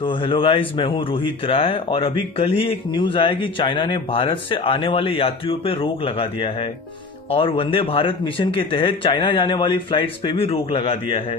तो hello guys, मैं हूं रोहित राय। और अभी कल ही एक न्यूज आया कि चाइना ने भारत से आने वाले यात्रियों पे रोक लगा दिया है और वंदे भारत मिशन के तहत चाइना जाने वाली फ्लाइट्स पे भी रोक लगा दिया है।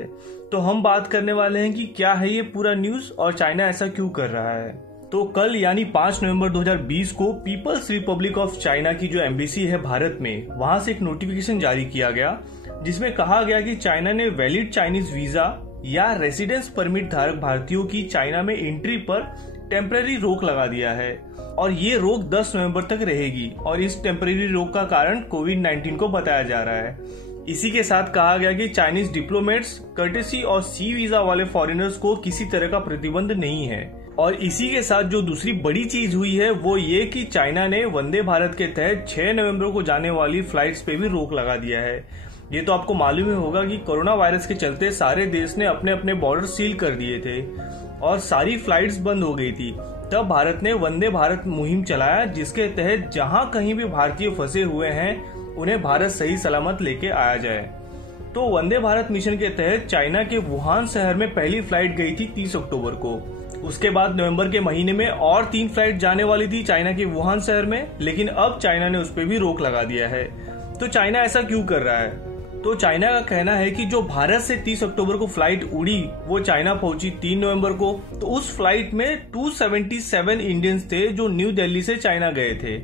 तो हम बात करने वाले हैं कि क्या है ये पूरा न्यूज और चाइना ऐसा क्यों कर रहा है। तो कल यानी 5 नवंबर 2020 को पीपल्स रिपब्लिक ऑफ चाइना की जो एम्बेसी है भारत में, वहां से एक नोटिफिकेशन जारी किया गया जिसमें कहा गया कि चाइना ने वैलिड चाइनीज वीजा या रेसिडेंस परमिट धारक भारतीयों की चाइना में एंट्री पर टेम्पररी रोक लगा दिया है और ये रोक 10 नवंबर तक रहेगी। और इस टेम्पररी रोक का कारण कोविड-19 को बताया जा रहा है। इसी के साथ कहा गया कि चाइनीज डिप्लोमेट्स, कर्टेसी और सी वीजा वाले फॉरेनर्स को किसी तरह का प्रतिबंध नहीं है। और इसी के साथ जो दूसरी बड़ी चीज हुई है वो ये कि चाइना ने वंदे भारत के तहत 6 नवंबर को जाने वाली फ्लाइट्स पे भी रोक लगा दिया है। ये तो आपको मालूम ही होगा कि कोरोना वायरस के चलते सारे देश ने अपने अपने बॉर्डर सील कर दिए थे और सारी फ्लाइट्स बंद हो गई थी। तब भारत ने वंदे भारत मुहिम चलाया जिसके तहत जहां कहीं भी भारतीय फंसे हुए हैं उन्हें भारत सही सलामत लेके आया जाए। तो वंदे भारत मिशन के तहत चाइना के वुहान शहर में पहली फ्लाइट गई थी 30 अक्टूबर को। उसके बाद नवंबर के महीने में और 3 फ्लाइट जाने वाली थी चाइना के वुहान शहर में, लेकिन अब चाइना ने उस पर भी रोक लगा दिया है। तो चाइना ऐसा क्यों कर रहा है? तो चाइना का कहना है कि जो भारत से 30 अक्टूबर को फ्लाइट उड़ी वो चाइना पहुंची 3 नवंबर को। तो उस फ्लाइट में 277 इंडियंस थे जो न्यू दिल्ली से चाइना गए थे।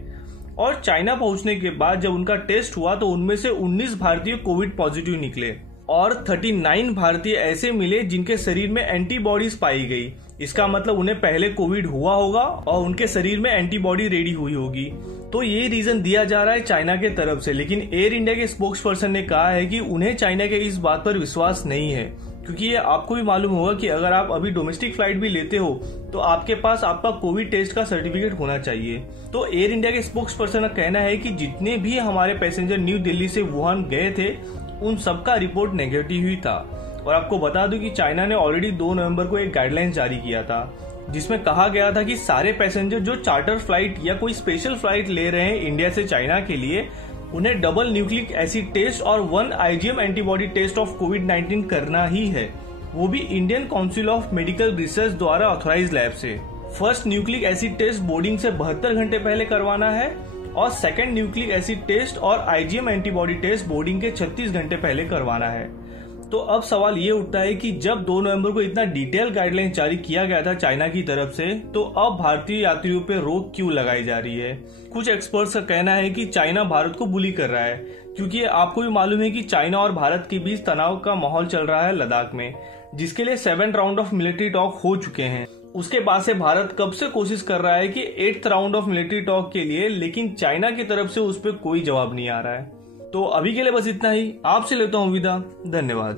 और चाइना पहुंचने के बाद जब उनका टेस्ट हुआ तो उनमें से 19 भारतीय कोविड पॉजिटिव निकले और 39 भारतीय ऐसे मिले जिनके शरीर में एंटीबॉडीज पाई गई। इसका मतलब उन्हें पहले कोविड हुआ होगा और उनके शरीर में एंटीबॉडी रेडी हुई होगी। तो ये रीजन दिया जा रहा है चाइना के तरफ से, लेकिन एयर इंडिया के स्पोक्स पर्सन ने कहा है कि उन्हें चाइना के इस बात पर विश्वास नहीं है, क्योंकि ये आपको भी मालूम होगा कि अगर आप अभी डोमेस्टिक फ्लाइट भी लेते हो तो आपके पास आपका कोविड टेस्ट का सर्टिफिकेट होना चाहिए। तो एयर इंडिया के स्पोक्स पर्सन का कहना है कि जितने भी हमारे पैसेंजर न्यू दिल्ली से वुहान गए थे उन सबका रिपोर्ट नेगेटिव ही था। और आपको बता दूं कि चाइना ने ऑलरेडी 2 नवंबर को एक गाइडलाइन जारी किया था जिसमें कहा गया था कि सारे पैसेंजर जो चार्टर फ्लाइट या कोई स्पेशल फ्लाइट ले रहे हैं इंडिया से चाइना के लिए, उन्हें डबल न्यूक्लिक एसिड टेस्ट और 1 IgM एंटीबॉडी टेस्ट ऑफ कोविड-19 करना ही है, वो भी Indian Council of Medical Research द्वारा ऑथराइज लैब से। First nucleic acid test boarding से 72 घंटे पहले करवाना है और सेकेंड न्यूक्लिक एसिड टेस्ट और IgM एंटीबॉडी टेस्ट बोर्डिंग के 36 घंटे पहले करवाना है। तो अब सवाल ये उठता है कि जब 2 नवंबर को इतना डिटेल गाइडलाइन जारी किया गया था चाइना की तरफ से, तो अब भारतीय यात्रियों पे रोक क्यों लगाई जा रही है? कुछ एक्सपर्ट्स का कहना है कि चाइना भारत को बुली कर रहा है, क्योंकि आपको भी मालूम है कि चाइना और भारत के बीच तनाव का माहौल चल रहा है लद्दाख में, जिसके लिए 7 राउंड ऑफ मिलिट्री टॉक हो चुके हैं। उसके बाद से भारत कब से कोशिश कर रहा है कि 8th round of military talk के लिए, लेकिन चाइना की तरफ से उस पर कोई जवाब नहीं आ रहा है। तो अभी के लिए बस इतना ही। आपसे लेता हूँ विदा। धन्यवाद।